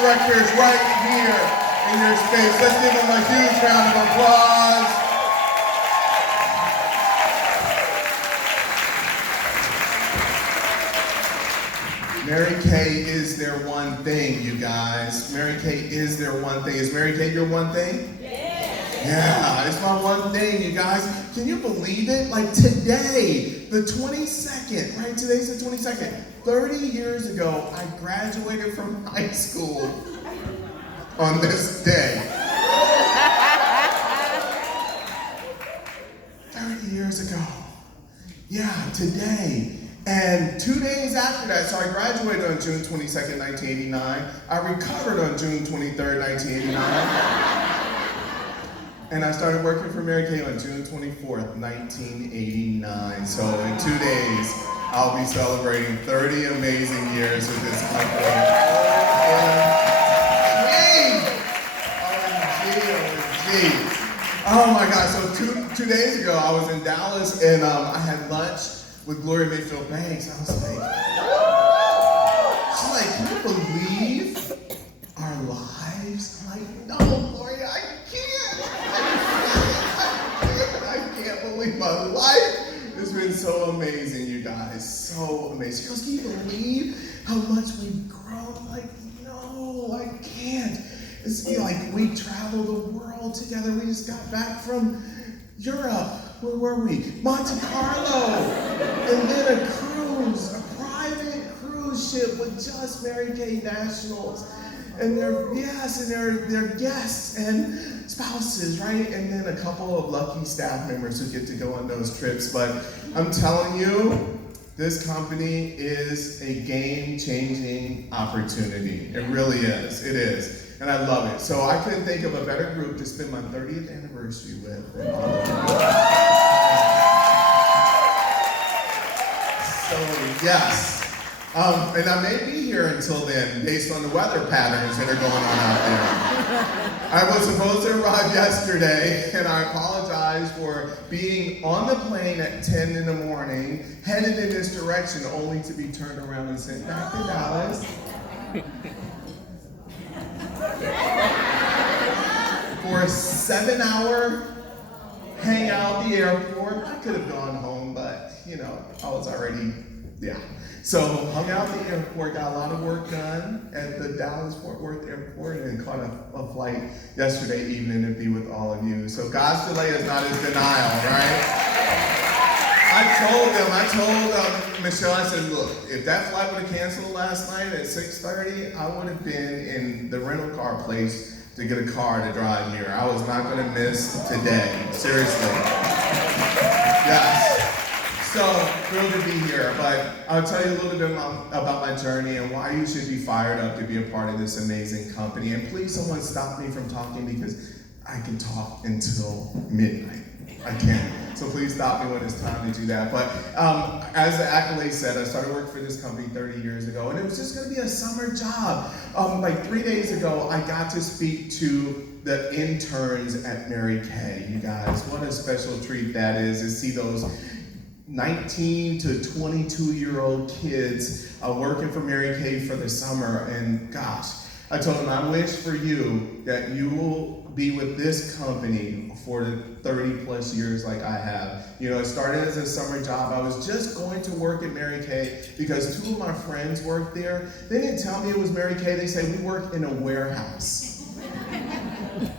directors right here in your space. Let's give them a huge round of applause. Mary Kay is their one thing, you guys. Mary Kay is their one thing. Is Mary Kay your one thing? Yeah, it's my one thing, you guys. Can you believe it? Like today, the 22nd, right? Today's the 22nd. 30 years ago, I graduated from high school on this day. 30 years ago. Yeah, today. And 2 days after that, so I graduated on June 22nd, 1989. I recovered on June 23rd, 1989. And I started working for Mary Kay on June 24th, 1989. So in 2 days, I'll be celebrating 30 amazing years with this company. OMG. Oh my God, so two days ago, I was in Dallas and I had lunch with Gloria Mayfield Banks. I was like, she's like, can you believe our lives? I'm like, no, Gloria, I can't believe my life. It's been so amazing, you guys. So amazing. She goes, can you believe how much we've grown? I'm like, no, I can't. It's like we traveled the world together. We just got back from Europe. Where were we? Monte Carlo. And then a cruise, a private cruise ship with just Mary Kay nationals. And their guests and spouses, right? And then a couple of lucky staff members who get to go on those trips. But I'm telling you, this company is a game-changing opportunity. It really is. It is. And I love it. So I couldn't think of a better group to spend my 30th anniversary with than all of you. So, yes. And I may be here until then, based on the weather patterns that are going on out there. I was supposed to arrive yesterday, and I apologize for being on the plane at 10 in the morning, headed in this direction, only to be turned around and sent back to Dallas. For a 7-hour hangout at the airport. I could have gone home, but, I was already, So hung out at the airport, got a lot of work done at the Dallas-Fort Worth airport, and caught a flight yesterday evening to be with all of you. So God's delay is not his denial, right? I told Michelle, I said, look, if that flight would have canceled last night at 6:30, I would have been in the rental car place to get a car to drive here. I was not going to miss today, seriously. Yes. So, thrilled to be here, but I'll tell you a little bit about my journey and why you should be fired up to be a part of this amazing company. And please, someone stop me from talking because I can talk until midnight. I can. So please stop me when it's time to do that. But as the accolade said, I started working for this company 30 years ago, and it was just going to be a summer job. Like 3 days ago, I got to speak to the interns at Mary Kay. You guys, what a special treat that is to see those 19 to 22-year-old kids working for Mary Kay for the summer. And gosh, I told them, I wish for you that you will be with this company for the 30 plus years like I have. It started as a summer job. I was just going to work at Mary Kay because 2 of my friends worked there. They didn't tell me it was Mary Kay. They said, we work in a warehouse.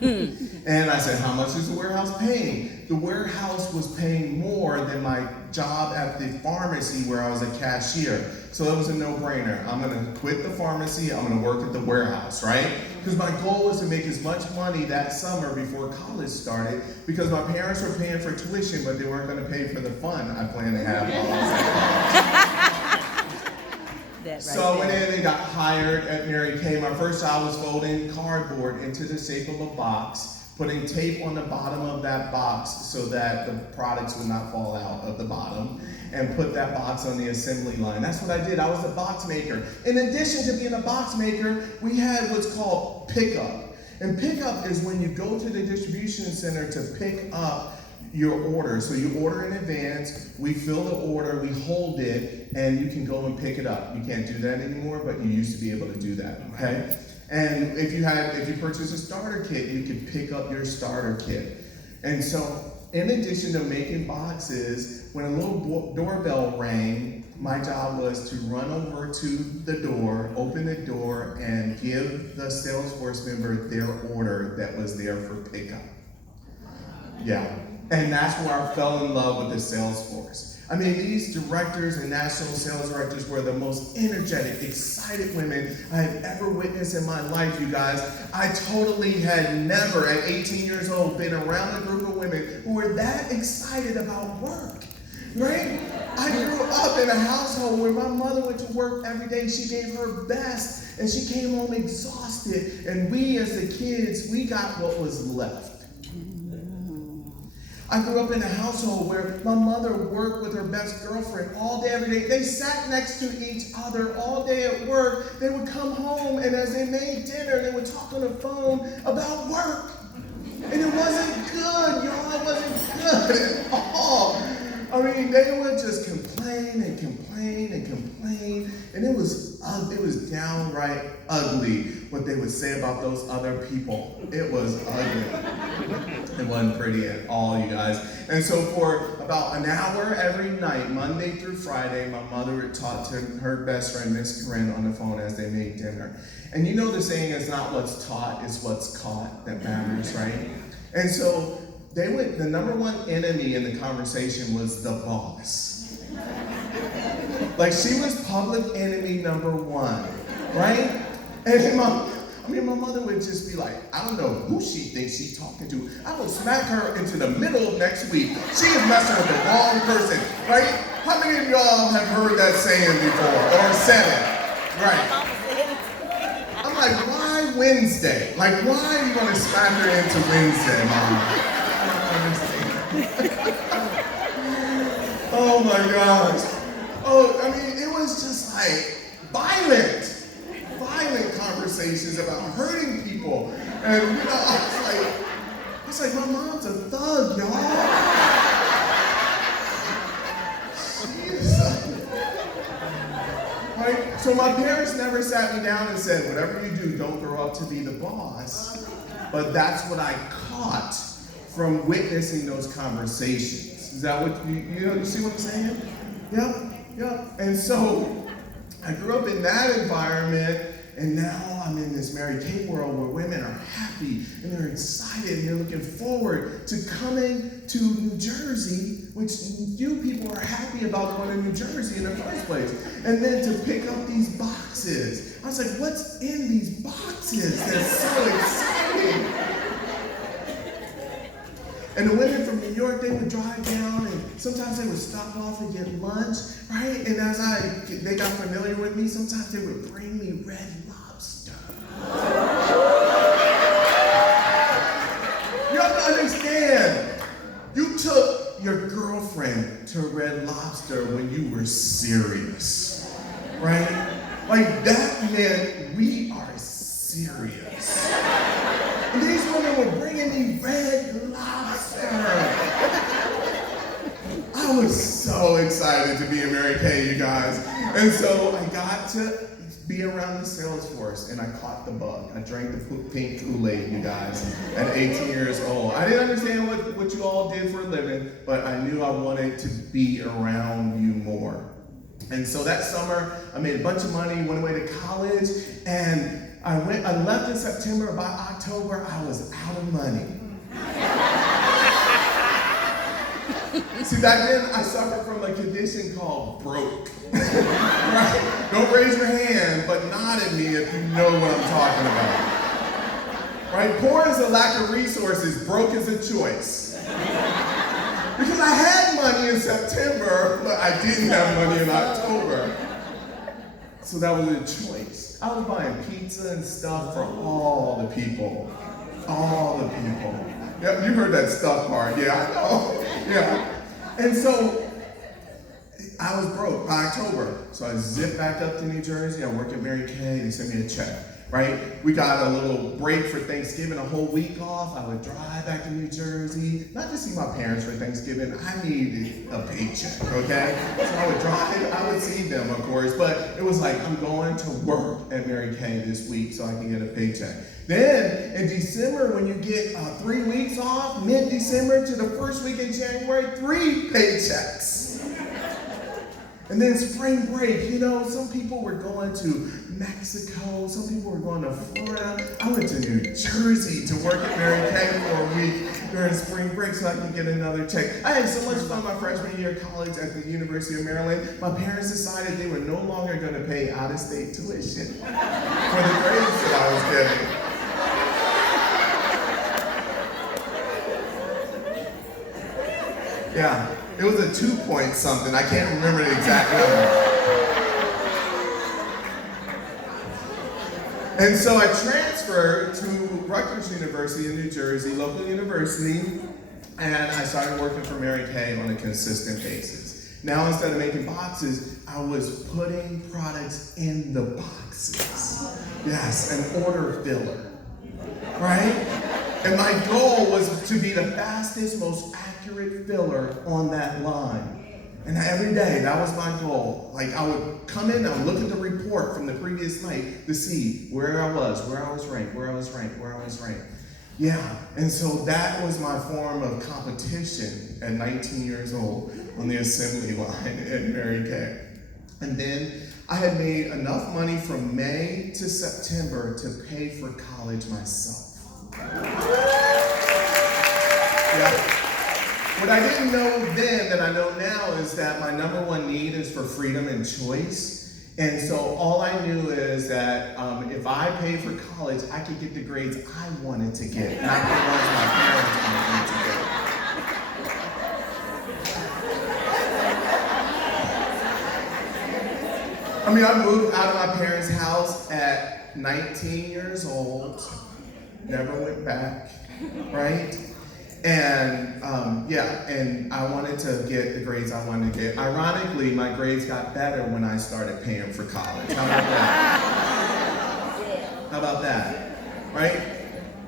And I said, how much is the warehouse paying? The warehouse was paying more than my job at the pharmacy where I was a cashier. So it was a no-brainer. I'm gonna quit the pharmacy, I'm gonna work at the warehouse, right? Because my goal was to make as much money that summer before college started, because my parents were paying for tuition, but they weren't gonna pay for the fun I planned to have while I was there. So I went in and got hired at Mary Kay. My first job was folding cardboard into the shape of a box, putting tape on the bottom of that box so that the products would not fall out of the bottom, and put that box on the assembly line. That's what I did. I was a box maker. In addition to being a box maker, we had what's called pickup. And pickup is when you go to the distribution center to pick up your order. So you order in advance, we fill the order, we hold it, and you can go and pick it up. You can't do that anymore, but you used to be able to do that, okay? And if you purchase a starter kit, you could pick up your starter kit. And so, in addition to making boxes, when a little doorbell rang, my job was to run over to the door, open the door, and give the Salesforce member their order that was there for pickup. Yeah, and that's where I fell in love with the Salesforce. I mean, these directors and national sales directors were the most energetic, excited women I have ever witnessed in my life, you guys. I totally had never, at 18 years old, been around a group of women who were that excited about work, right? I grew up in a household where my mother went to work every day. She gave her best, and she came home exhausted. And we, as the kids, we got what was left. I grew up in a household where my mother worked with her best girlfriend all day, every day. They sat next to each other all day at work. They would come home, and as they made dinner, they would talk on the phone about work. And it wasn't good, y'all. It wasn't good at all. I mean, they would just complain and complain and complain, and it was downright ugly what they would say about those other people. It was ugly. It wasn't pretty at all, you guys. And so for about an hour every night, Monday through Friday, my mother would talk to her best friend, Miss Corinne, on the phone as they made dinner. And you know the saying is not what's taught, it's what's caught that matters, right? And so the number one enemy in the conversation was the boss. Like, she was public enemy number one, right? And my mother would just be like, I don't know who she thinks she's talking to. I will smack her into the middle of next week. She is messing with the wrong person, right? How many of y'all have heard that saying before or said it? Right. I'm like, why Wednesday? Like, why are you going to smack her into Wednesday, Mom? Oh my gosh. Oh, I mean, it was just like violent conversations about hurting people. And you know, I was like, my mom's a thug, y'all. Right? So my parents never sat me down and said, whatever you do, don't grow up to be the boss. But that's what I caught from witnessing those conversations. Is that what you see what I'm saying? Yep. And so I grew up in that environment, and now I'm in this Mary Kay world where women are happy and they're excited and they're looking forward to coming to New Jersey, which you people are happy about going to New Jersey in the first place. And then to pick up these boxes. I was like, what's in these boxes that's so exciting? And the women from New York, they would drive down, and sometimes they would stop off and get lunch, right? And as they got familiar with me, sometimes they would bring me Red Lobster. You have to understand, you took your girlfriend to Red Lobster when you were serious, right? Like, that meant we are serious. And these women were bringing me Red Lobster. I was so excited to be in Mary Kay, you guys. And so I got to be around the Salesforce, and I caught the bug. I drank the pink Kool-Aid, you guys, at 18 years old. I didn't understand what you all did for a living, but I knew I wanted to be around you more. And so that summer, I made a bunch of money, went away to college, and I left in September. By October, I was out of money. See, back then, I suffered from a condition called broke. Right? Don't raise your hand, but nod at me if you know what I'm talking about. Right? Poor is a lack of resources. Broke is a choice. Because I had money in September, but I didn't have money in October. So that was a choice. I was buying pizza and stuff for all the people. All the people. Yep, you heard that stuff part. Yeah, I know. Yeah. And so I was broke by October. So I zipped back up to New Jersey. I work at Mary Kay. They sent me a check. right? We got a little break for Thanksgiving, a whole week off. I would drive back to New Jersey, not to see my parents for Thanksgiving. I needed a paycheck, okay? So I would drive, I would see them, of course, but it was like, I'm going to work at Mary Kay this week so I can get a paycheck. Then in December, when you get 3 weeks off, mid-December to the first week in January, 3 paychecks. And then spring break, you know, some people were going to Mexico, some people were going to Florida. I went to New Jersey to work at Mary Kay for a week during spring break so I could get another check. I had so much fun my freshman year of college at the University of Maryland. My parents decided they were no longer going to pay out-of-state tuition for the grades that I was getting. Yeah, it was a 2-point something. I can't remember the exact number. And so I transferred to Rutgers University in New Jersey, local university, and I started working for Mary Kay on a consistent basis. Now instead of making boxes, I was putting products in the boxes. Yes, an order filler, right? And my goal was to be the fastest, most accurate filler on that line. And every day, that was my goal. Like, I would come in, I would look at the report from the previous night to see where I was ranked. Yeah, and so that was my form of competition at 19 years old on the assembly line at Mary Kay. And then I had made enough money from May to September to pay for college myself. Yeah. What I didn't know then that I know now is that my number one need is for freedom and choice. And so all I knew is that if I paid for college, I could get the grades I wanted to get, not the ones my parents wanted me to get. I mean, I moved out of my parents' house at 19 years old, never went back, right? And and I wanted to get the grades I wanted to get. Ironically, my grades got better when I started paying for college. How about that? How about that? Right?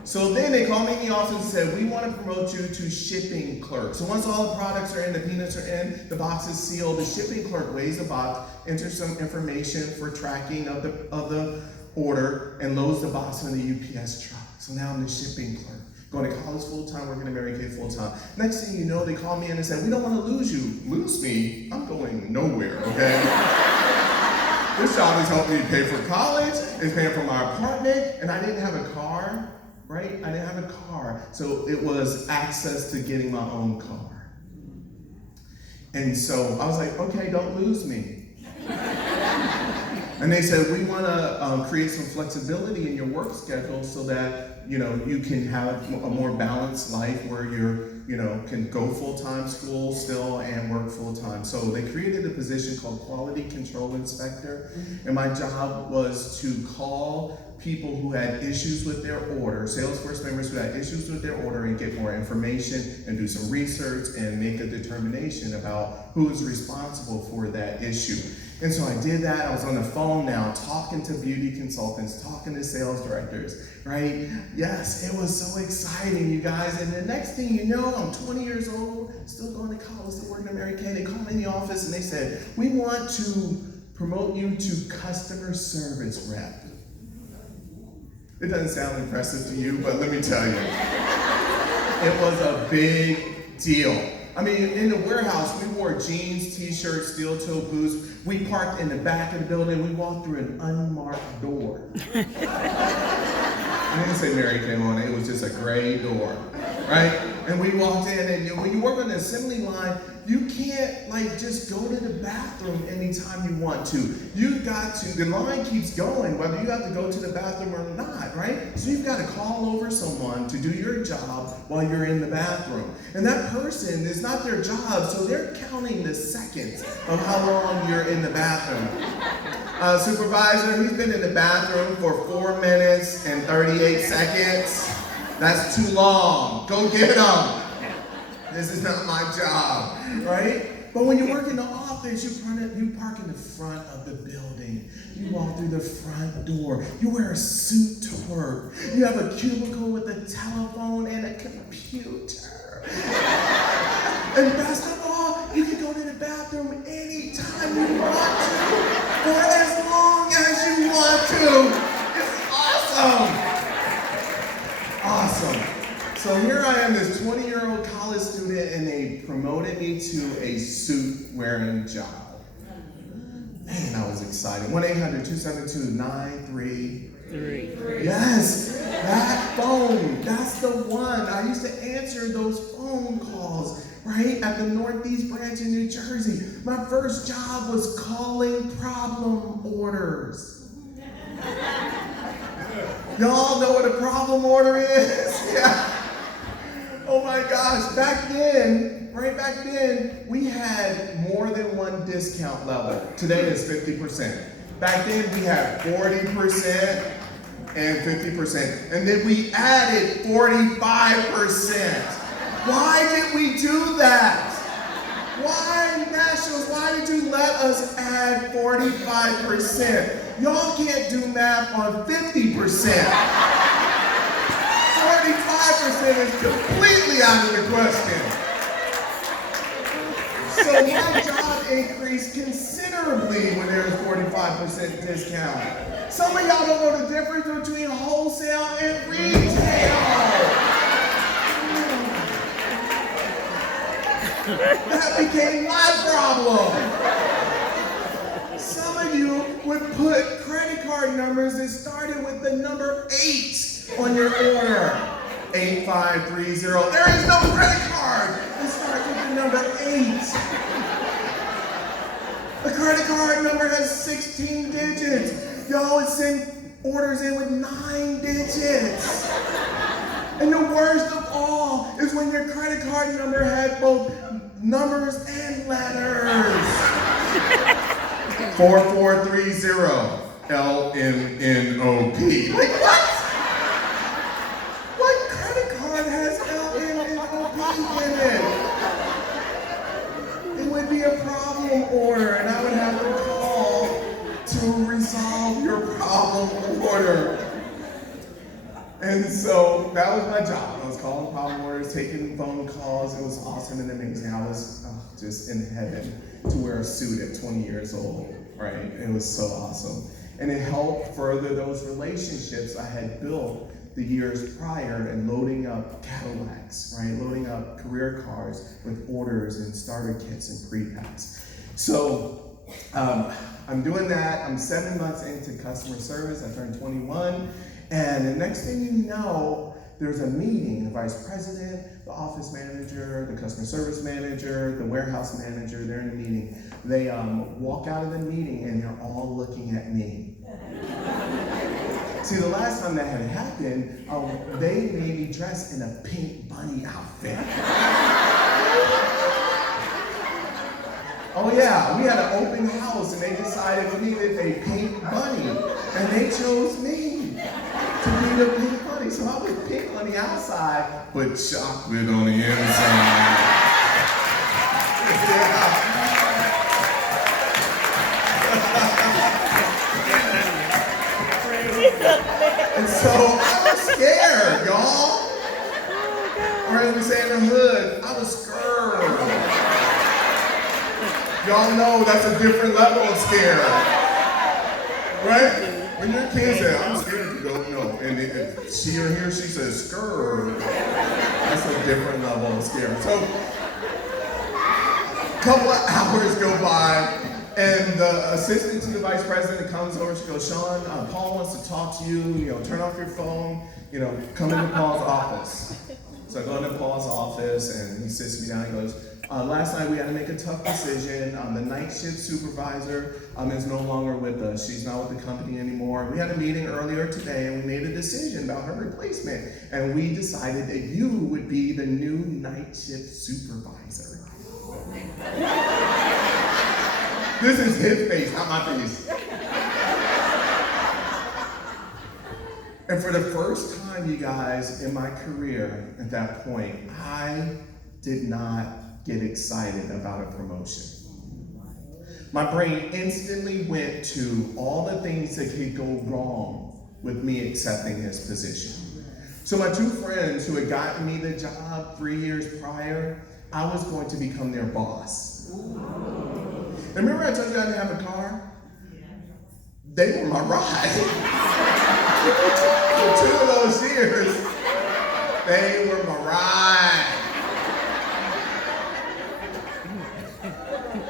So then they called me in the office and said, we want to promote you to shipping clerk. So once all the products are in, the peanuts are in, the box is sealed, the shipping clerk weighs the box, enters some information for tracking of the order, and loads the box in the UPS truck. So now I'm the shipping clerk. Going to college full-time, working at Mary Kay full-time. Next thing you know, they call me in and say, we don't want to lose you. Lose me? I'm going nowhere, okay? This job is helping me pay for college, it's paying for my apartment, and I didn't have a car, right? I didn't have a car, so it was access to getting my own car. And so I was like, okay, don't lose me. And they said, we want to create some flexibility in your work schedule so that you can have a more balanced life where can go full-time school still and work full-time. So they created a position called Quality Control Inspector, and my job was to call people who had issues with their order, Salesforce members who had issues with their order, and get more information and do some research and make a determination about who is responsible for that issue. And so I did that. I was on the phone now talking to beauty consultants, talking to sales directors, right? Yes, it was so exciting, you guys. And the next thing you know, I'm 20 years old, still going to college, still working at Mary Kay. They called me in the office and they said, we want to promote you to customer service rep. It doesn't sound impressive to you, but let me tell you, it was a big deal. I mean, in the warehouse, we wore jeans, t-shirts, steel-toe boots. We parked in the back of the building. We walked through an unmarked door. I didn't say Mary Kay on it. It was just a gray door, right? And we walked in, and when you work on the assembly line, you can't just go to the bathroom anytime you want to. You've got to, the line keeps going, whether you have to go to the bathroom or not, right? So you've got to call over someone to do your job while you're in the bathroom. And that person, is not their job, so they're counting the seconds of how long you're in the bathroom. Supervisor, he's been in the bathroom for 4 minutes and 38 seconds. That's too long. Go get him. This is not my job, right? But when you work in the office, you park in the front of the building. You walk through the front door. You wear a suit to work. You have a cubicle with a telephone and a computer. And best of all, you can go to the bathroom anytime you want to, for as long as you want to. It's awesome. Awesome. So here I am, this 20-year-old college student, and they promoted me to a suit-wearing job. Man, I was excited. 1-800-272-9333. Yes, that phone, that's the one. I used to answer those phone calls, right, at the Northeast branch in New Jersey. My first job was calling problem orders. Y'all know what a problem order is? Yeah. Oh my gosh, back then, we had more than one discount level. Today it's 50%. Back then we had 40% and 50%. And then we added 45%. Why did we do that? Why, Nationals, why did you let us add 45%? Y'all can't do math on 50%. 45% is completely out of the question. So my job increased considerably when there was 45% discount. Some of y'all don't know the difference between wholesale and retail. That became my problem. Some of you would put credit card numbers that started with the number 8 on your order. 8530. There is no credit card that starts with the number 8. The credit card number has 16 digits. Y'all would send orders in with 9 digits. And the worst of all is when your credit card number had both numbers and letters. 4430 LMNOP. Like what? What credit card has LMNOP in it? It would be a problem order, and I would have to call to resolve your problem order. And so that was my job. I was calling problem orders, taking phone calls. It was awesome and amazing. I was just in heaven to wear a suit at 20 years old, right? It was so awesome. And it helped further those relationships I had built the years prior in loading up Cadillacs, right? Loading up career cars with orders and starter kits and pre-packs. So I'm doing that. I'm 7 months into customer service. I turned 21. And the next thing you know, there's a meeting. The vice president, the office manager, the customer service manager, the warehouse manager, they're in a meeting. They walk out of the meeting and they're all looking at me. See, the last time that had happened, they made me dress in a pink bunny outfit. Oh yeah, we had an open house and they decided we needed a pink bunny. And they chose me to be the pink bunny. So I was pink on the outside, but chocolate on the inside. Yeah. And so I was scared, y'all. Or as we say in the hood, I was scared. Y'all know that's a different level of scared. Right? When your kid says, I'm scared, you don't know. And she or he or she says, scared. That's a different level of scared. So, a couple of hours go by, and the assistant to the vice president comes over. She goes, Sean, Paul wants to talk to you. Turn off your phone. Come into Paul's office. So I go into Paul's office, and he sits me down. He goes, last night we had to make a tough decision. The night shift supervisor is no longer with us. She's not with the company anymore. We had a meeting earlier today, and we made a decision about her replacement. And we decided that you would be the new night shift supervisor. This is his face, not my face. And for the first time, you guys, in my career at that point, I did not get excited about a promotion. My brain instantly went to all the things that could go wrong with me accepting this position. So my two friends who had gotten me the job 3 years prior, I was going to become their boss. And remember I told you I didn't have a car? They were my ride. For 2 of those years, they were my ride.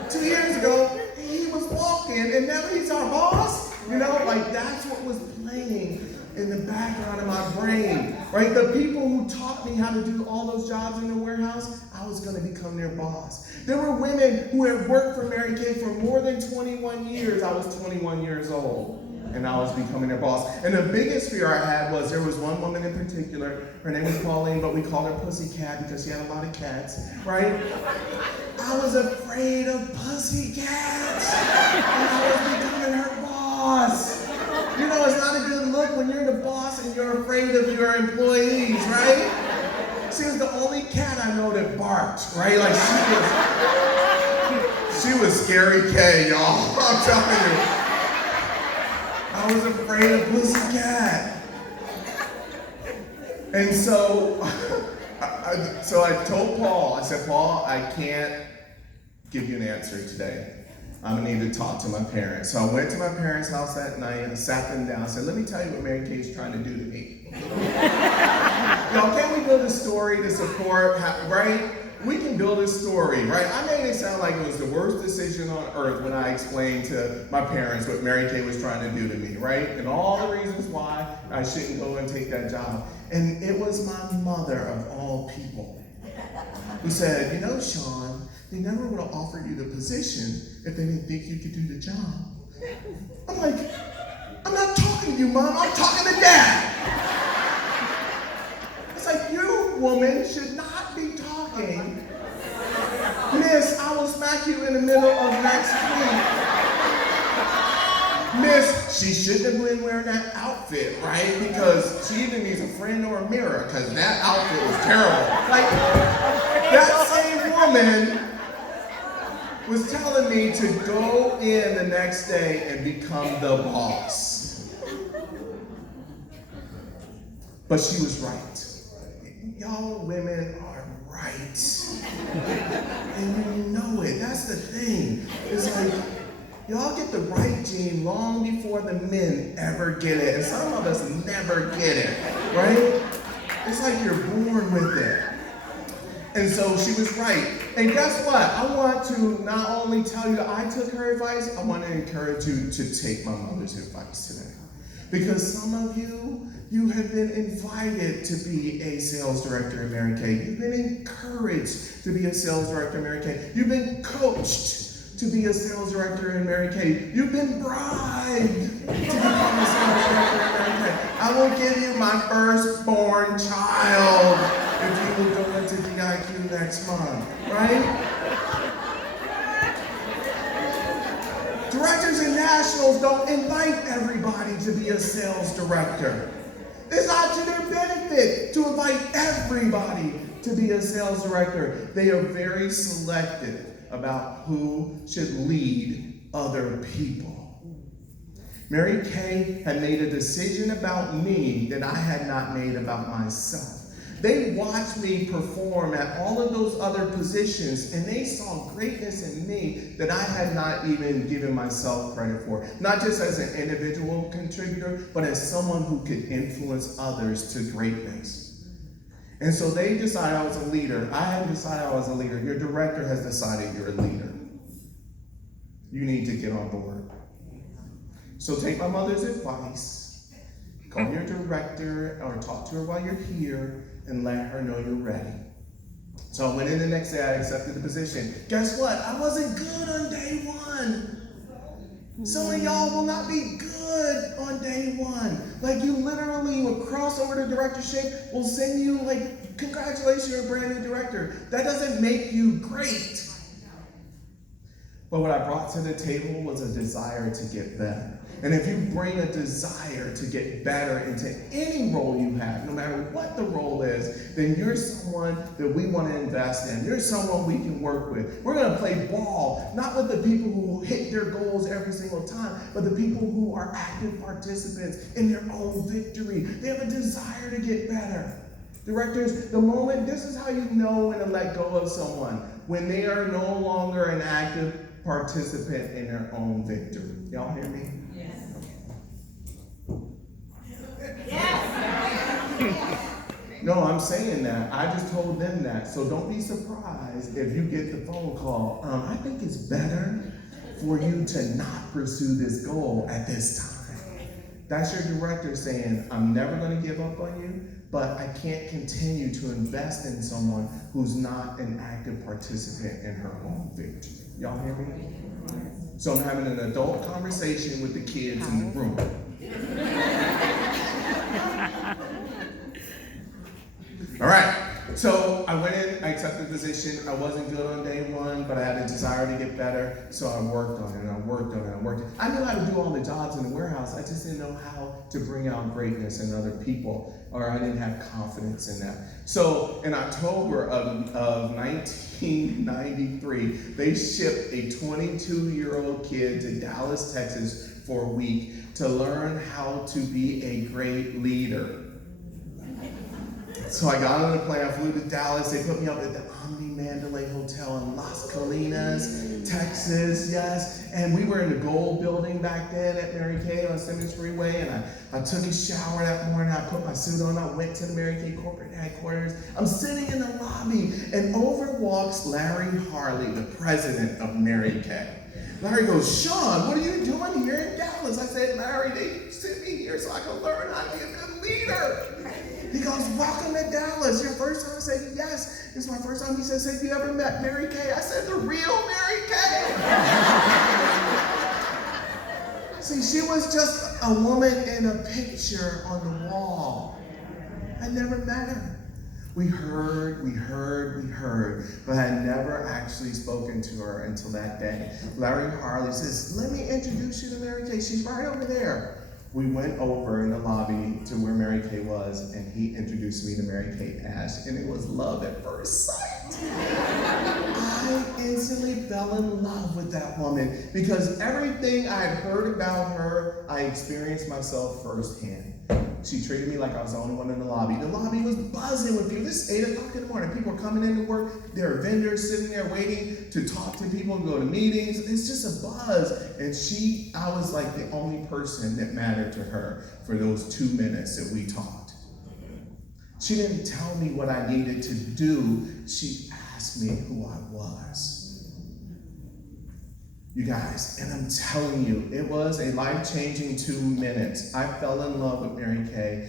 2 years ago, he was walking, and now he's our boss. You know, like that's what was playing in the background of my brain, right? The people who taught me how to do all those jobs in the warehouse, I was going to become their boss. There were women who had worked for Mary Kay for more than 21 years. I was 21 years old, and I was becoming their boss. And the biggest fear I had was there was one woman in particular. Her name was Pauline, but we called her Pussycat because she had a lot of cats, right? I was afraid of pussycats, and I was becoming her boss. You know, it's not a good look when you're the boss and you're afraid of your employees, right? She was the only cat I know that barked, right? Like she was Scary K, y'all. I'm telling you. I was afraid of Pussycat. And so I told Paul, I said, Paul, I can't give you an answer today. I'm gonna need to talk to my parents. So I went to my parents' house that night and sat them down. I said, let me tell you what Mary Kay is trying to do to me. Y'all, can we build a story to support, right? We can build a story, right? I made it sound like it was the worst decision on earth when I explained to my parents what Mary Kay was trying to do to me, right? And all the reasons why I shouldn't go and take that job. And it was my mother of all people who said, you know, Sean, they never would have offered you the position if they didn't think you could do the job. I'm like, I'm not talking to you, Mom, I'm talking to Dad. It's like, you, woman, should not be talking. Miss, I will smack you in the middle of next week. Miss, she shouldn't have been wearing that outfit, right? Because she either needs a friend or a mirror, because that outfit was terrible. Like, that same woman was telling me to go in the next day and become the boss. But she was right. Y'all women are right. And you know it. That's the thing. It's like, y'all get the right gene long before the men ever get it. And some of us never get it, right? It's like you're born with it. And so she was right. And guess what? I want to not only tell you that I took her advice, I want to encourage you to take my mother's advice today. Because some of you have been invited to be a sales director in Mary Kay. You've been encouraged to be a sales director in Mary Kay. You've been coached to be a sales director in Mary Kay. You've been bribed to become a sales director in Mary Kay. I will give you my firstborn child if you will go into DIQ next month, right? Directors and nationals don't invite everybody to be a sales director. It's not to their benefit to invite everybody to be a sales director. They are very selective about who should lead other people. Mary Kay had made a decision about me that I had not made about myself. They watched me perform at all of those other positions, and they saw greatness in me that I had not even given myself credit for. Not just as an individual contributor, but as someone who could influence others to greatness. And so they decided I was a leader. I hadn't decided I was a leader. Your director has decided you're a leader. You need to get on board. So take my mother's advice. Call your director or talk to her while you're here and let her know you're ready. So I went in the next day, I accepted the position. Guess what? I wasn't good on day one. Some of y'all will not be good on day one. Like you literally will cross over to directorship, will send you like, congratulations, you're a brand new director. That doesn't make you great. But what I brought to the table was a desire to get better. And if you bring a desire to get better into any role you have, no matter what the role is, then you're someone that we want to invest in. You're someone we can work with. We're going to play ball, not with the people who hit their goals every single time, but the people who are active participants in their own victory. They have a desire to get better. Directors, the moment, this is how you know when to let go of someone, when they are no longer an active participant in their own victory. Y'all hear me? No, I'm saying that. I just told them that. So don't be surprised if you get the phone call. I think it's better for you to not pursue this goal at this time. That's your director saying, I'm never going to give up on you, but I can't continue to invest in someone who's not an active participant in her own victory. Y'all hear me? So I'm having an adult conversation with the kids in the room. All right, so I went in, I accepted the position. I wasn't good on day one, but I had a desire to get better, so I worked on it, and I worked on it, and I worked on it. I knew how to do all the jobs in the warehouse. I just didn't know how to bring out greatness in other people, or I didn't have confidence in that. So in October of 1993, they shipped a 22-year-old kid to Dallas, Texas for a week to learn how to be a great leader. So I got on the plane, I flew to Dallas, they put me up at the Omni Mandalay Hotel in Las Colinas, Texas, yes. And we were in the Gold Building back then at Mary Kay on Simmons Freeway, and I took a shower that morning, I put my suit on, I went to the Mary Kay corporate headquarters. I'm sitting in the lobby, and over walks Larry Harley, the president of Mary Kay. Larry goes, Sean, what are you doing here in Dallas? I said, Larry, they sent me here so I can learn how to be a good leader. He goes, welcome to Dallas. Your first time? I said, yes, it's my first time. He says, have you ever met Mary Kay? I said, the real Mary Kay. See, she was just a woman in a picture on the wall. I never met her. We heard, but I had never actually spoken to her until that day. Larry Harley says, let me introduce you to Mary Kay. She's right over there. We went over in the lobby to where Mary Kay was, and he introduced me to Mary Kay Ash, and it was love at first sight. I instantly fell in love with that woman because everything I had heard about her, I experienced myself firsthand. She treated me like I was the only one in the lobby. The lobby was buzzing with people. This is 8 o'clock in the morning. People are coming in to work. There are vendors sitting there waiting to talk to people and go to meetings. It's just a buzz. And I was like the only person that mattered to her for those 2 minutes that we talked. She didn't tell me what I needed to do. She asked me who I was. You guys, and I'm telling you, it was a life-changing 2 minutes. I fell in love with Mary Kay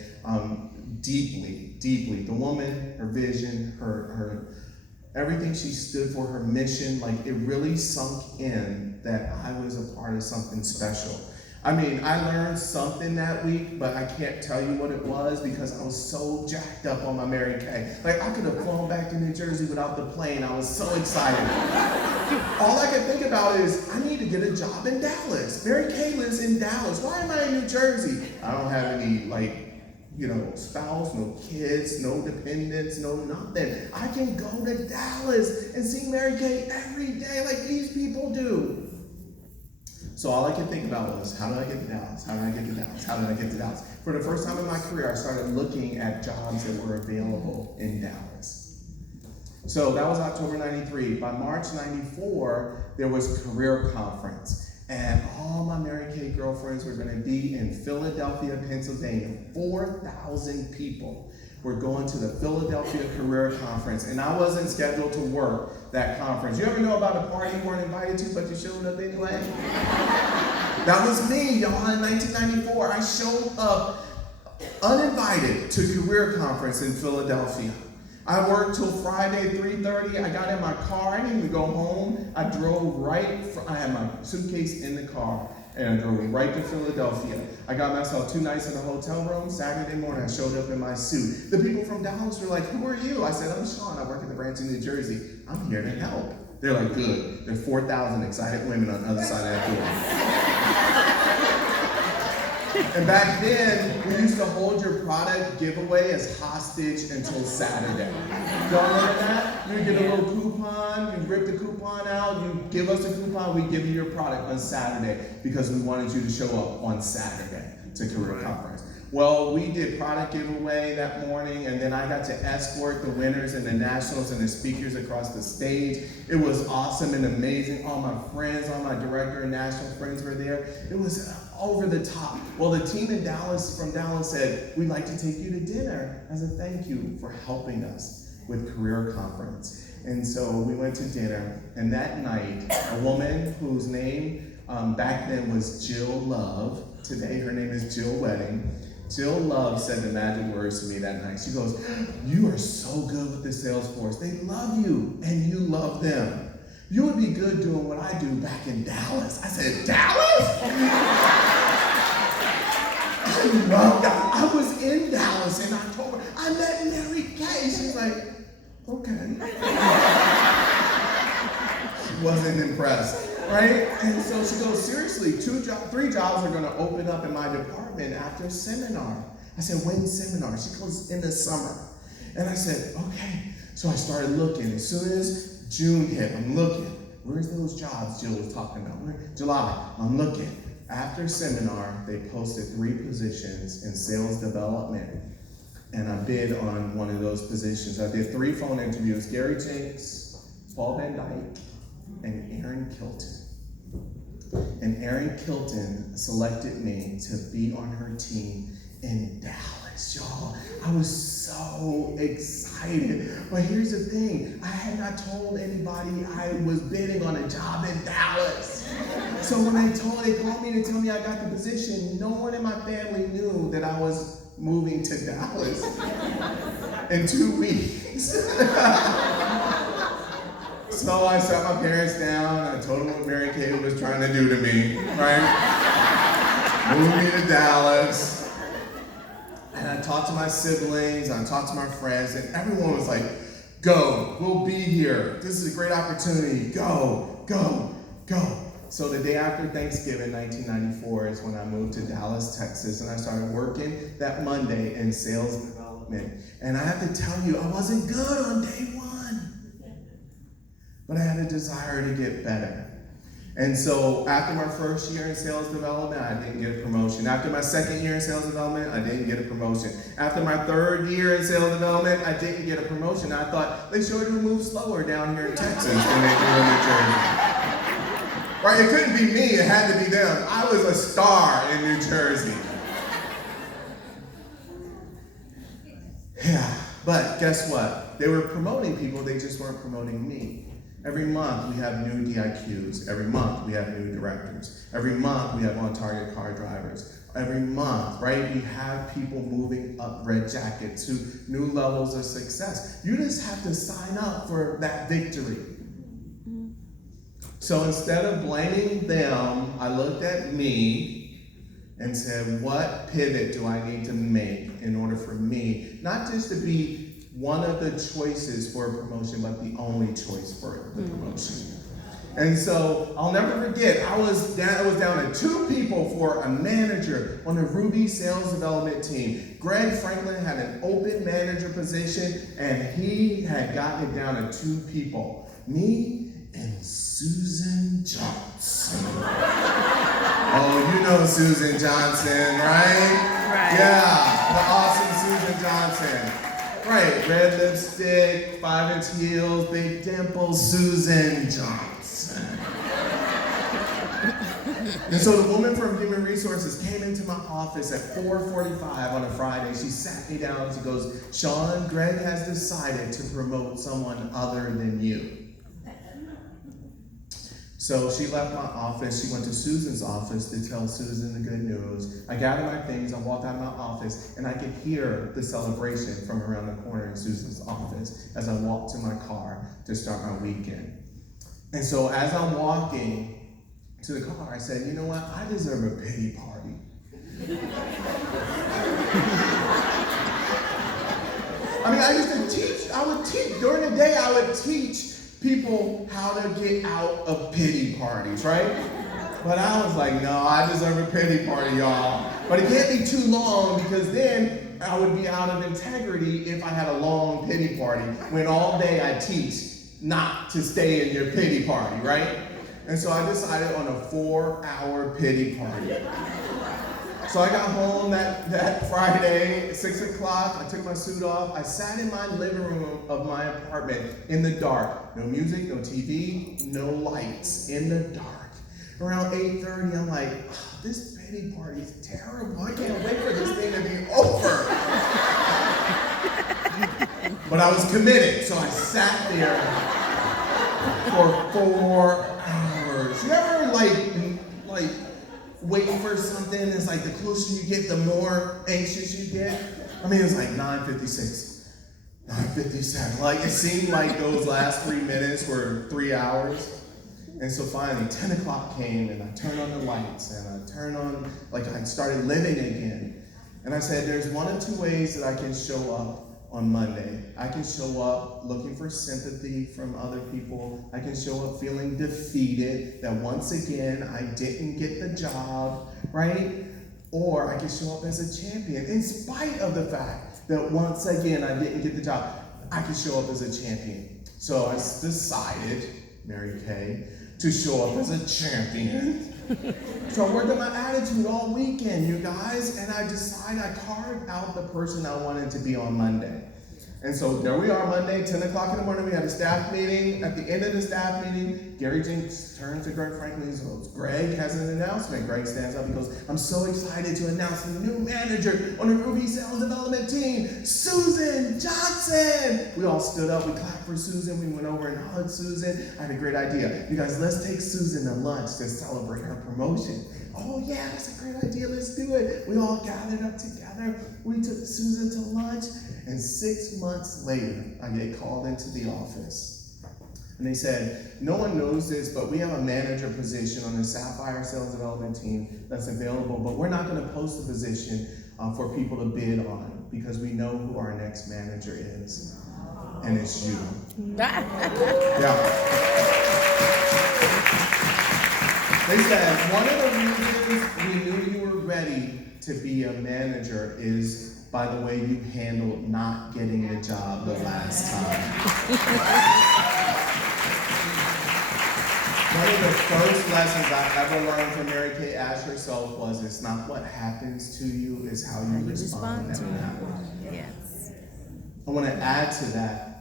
deeply, deeply. The woman, her vision, her everything she stood for, her mission, like it really sunk in that I was a part of something special. I mean, I learned something that week, but I can't tell you what it was because I was so jacked up on my Mary Kay. Like, I could have flown back to New Jersey without the plane. I was so excited. All I could think about is, I need to get a job in Dallas. Mary Kay lives in Dallas. Why am I in New Jersey? I don't have any, spouse, no kids, no dependents, no nothing. I can go to Dallas and see Mary Kay every day like these people do. So all I could think about was, how do I get to Dallas? How do I get to Dallas? How did I get to Dallas? For the first time in my career, I started looking at jobs that were available in Dallas. So that was October 93. By March 94, there was a career conference. And all my Mary Kay girlfriends were gonna be in Philadelphia, Pennsylvania. 4,000 people were going to the Philadelphia Career Conference, and I wasn't scheduled to work that conference. You ever know about a party you weren't invited to, but you showed up anyway? That was me, y'all, in 1994. I showed up uninvited to Career Conference in Philadelphia. I worked till Friday, 3:30. I got in my car. I didn't even go home. I drove I had my suitcase in the car, and I drove right to Philadelphia. I got myself 2 nights in a hotel room. Saturday morning, I showed up in my suit. The people from Dallas were like, who are you? I said, I'm Sean. I work at the branch in New Jersey. I'm here to help. They're like, good. There are 4,000 excited women on the other side of that door. And back then, we used to hold your product giveaway as hostage until Saturday. Y'all remember that? You would get a little coupon, you rip the coupon out, you give us a coupon, we give you your product on Saturday because we wanted you to show up on Saturday to Career Conference. Well, we did product giveaway that morning, and then I got to escort the winners and the nationals and the speakers across the stage. It was awesome and amazing. All my friends, all my director and national friends were there. It was over the top. Well, the team in Dallas, from Dallas, said, we'd like to take you to dinner as a thank you for helping us with Career Conference. And so we went to dinner, and that night, a woman whose name back then was Jill Love, today her name is Jill Wedding. Jill Love said the magic words to me that night. She goes, you are so good with the sales force. They love you, and you love them. You would be good doing what I do back in Dallas. I said, Dallas? I love that. I was in Dallas in October. I met Mary Kay. She's like, okay. She wasn't impressed. Right? And so she goes, seriously, 3 jobs are going to open up in my department after seminar. I said, when's seminar? She goes, in the summer. And I said, okay. So I started looking. As soon as June hit, I'm looking. Where's those jobs Jill was talking about? July, I'm looking. After seminar, they posted 3 positions in sales development. And I bid on one of those positions. I did 3 phone interviews. Gary Jenks, Paul Van Dyke, and Aaron Kilton. And Aaron Kilton selected me to be on her team in Dallas, y'all. I was so excited. But here's the thing, I had not told anybody I was bidding on a job in Dallas. So when they called me to tell me I got the position, no one in my family knew that I was moving to Dallas in 2 weeks. So I sat my parents down, I told them what Mary Kay was trying to do to me, right? Moved me to Dallas. And I talked to my siblings, I talked to my friends, and everyone was like, go, we'll be here. This is a great opportunity, go, go, go. So the day after Thanksgiving, 1994, is when I moved to Dallas, Texas, and I started working that Monday in sales development. And I have to tell you, I wasn't good on day 1. But I had a desire to get better. And so after my first year in sales development, I didn't get a promotion. After my second year in sales development, I didn't get a promotion. After my 3rd year in sales development, I didn't get a promotion. I thought they sure do move slower down here in Texas than they do in New Jersey. Right? It couldn't be me, it had to be them. I was a star in New Jersey. Yeah, but guess what? They were promoting people, they just weren't promoting me. Every month we have new DIQs. Every month we have new directors. Every month we have on-target car drivers. Every month, right, we have people moving up Red Jacket to new levels of success. You just have to sign up for that victory. So instead of blaming them, I looked at me and said, what pivot do I need to make in order for me, not just to be one of the choices for a promotion, but the only choice for the promotion. And so I'll never forget, I was down to 2 people for a manager on the Ruby sales development team. Greg Franklin had an open manager position, and he had gotten it down to 2 people, me and Susan Johnson. Oh, you know Susan Johnson, right? Right. Yeah, the awesome Susan Johnson. Right, red lipstick, 5-inch heels, big dimples, Susan Johnson. And so the woman from Human Resources came into my office at 4:45 on a Friday. She sat me down and she goes, Sean, Greg has decided to promote someone other than you. So she left my office, she went to Susan's office to tell Susan the good news. I gathered my things, I walked out of my office, and I could hear the celebration from around the corner in Susan's office as I walked to my car to start my weekend. And so as I'm walking to the car, I said, you know what, I deserve a pity party. I mean, I used to teach, I would teach, during the day I would teach people how to get out of pity parties, right? But I was like, no, I deserve a pity party, y'all. But it can't be too long because then I would be out of integrity if I had a long pity party when all day I teach not to stay in your pity party, right? And so I decided on a 4-hour pity party. So I got home that Friday at 6 o'clock. I took my suit off. I sat in my living room of my apartment in the dark. No music, no TV, no lights, in the dark. Around 8:30, I'm like, oh, this pity party is terrible. I can't wait for this thing to be over. But I was committed, so I sat there for 4 hours. You ever like waiting for something? It's like the closer you get, the more anxious you get. I mean, it's like 9:56, 9:57. Like it seemed like those last 3 minutes were 3 hours. And so finally, 10 o'clock came, and I turned on the lights, and I turned on, like I started living again. And I said, there's one of two ways that I can show up on Monday. I can show up looking for sympathy from other people. I can show up feeling defeated, that once again, I didn't get the job, right? Or I can show up as a champion, in spite of the fact that once again, I didn't get the job. I can show up as a champion. So I decided, Mary Kay, to show up as a champion. So I worked on my attitude all weekend, you guys, and I decided I carved out the person I wanted to be on Monday. And so there we are Monday, 10 o'clock in the morning, we had a staff meeting. At the end of the staff meeting, Gary Jenks turns to Greg Franklin and goes, Greg has an announcement. Greg stands up and goes, I'm so excited to announce the new manager on the Ruby Sales Development team, Susan Johnson. We all stood up, we clapped for Susan, we went over and hugged Susan. I had a great idea. You guys, let's take Susan to lunch to celebrate her promotion. Oh yeah, that's a great idea, let's do it. We all gathered up together, we took Susan to lunch, and 6 months later, I get called into the office. And they said, no one knows this, but we have a manager position on the Sapphire Sales Development team that's available, but we're not gonna post the position for people to bid on because we know who our next manager is, and it's you. Yeah. They said, one of the reasons we knew you were ready to be a manager is by the way you handled not getting the job the last time. One of the first lessons I ever learned from Mary Kay Ash herself was it's not what happens to you, it's how you respond when that happens. Yes. I want to add to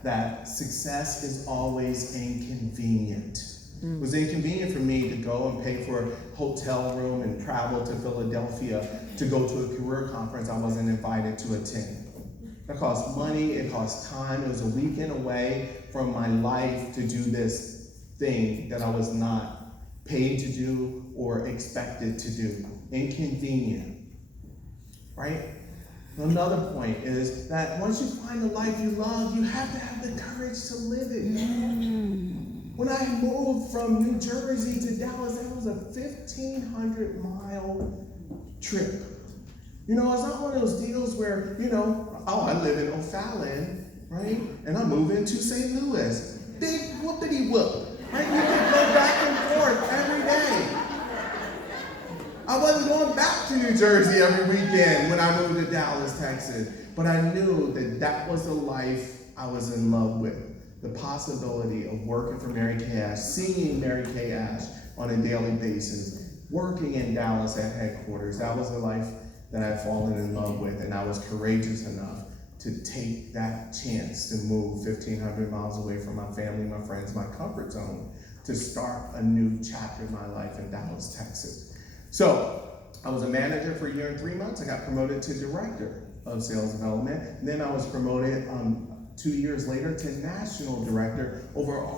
that success is always inconvenient. It was inconvenient for me to go and pay for a hotel room and travel to Philadelphia to go to a career conference I wasn't invited to attend. That cost money, it cost time. It was a weekend away from my life to do this thing that I was not paid to do or expected to do. Inconvenient, right? Another point is that once you find the life you love, you have to have the courage to live it. When I moved from New Jersey to Dallas, that was a 1,500-mile trip. You know, it's not one of those deals where, you know, oh, I live in O'Fallon, right? And I'm moving to St. Louis. Big whoopity-whoop, right? You can go back and forth every day. I wasn't going back to New Jersey every weekend when I moved to Dallas, Texas. But I knew that that was the life I was in love with. The possibility of working for Mary Kay Ash, seeing Mary Kay Ash on a daily basis, working in Dallas at headquarters. That was the life that I'd fallen in love with, and I was courageous enough to take that chance to move 1,500 miles away from my family, my friends, my comfort zone, to start a new chapter in my life in Dallas, Texas. So I was a manager for a year and 3 months. I got promoted to director of sales development. And then I was promoted 2 years later to national director over all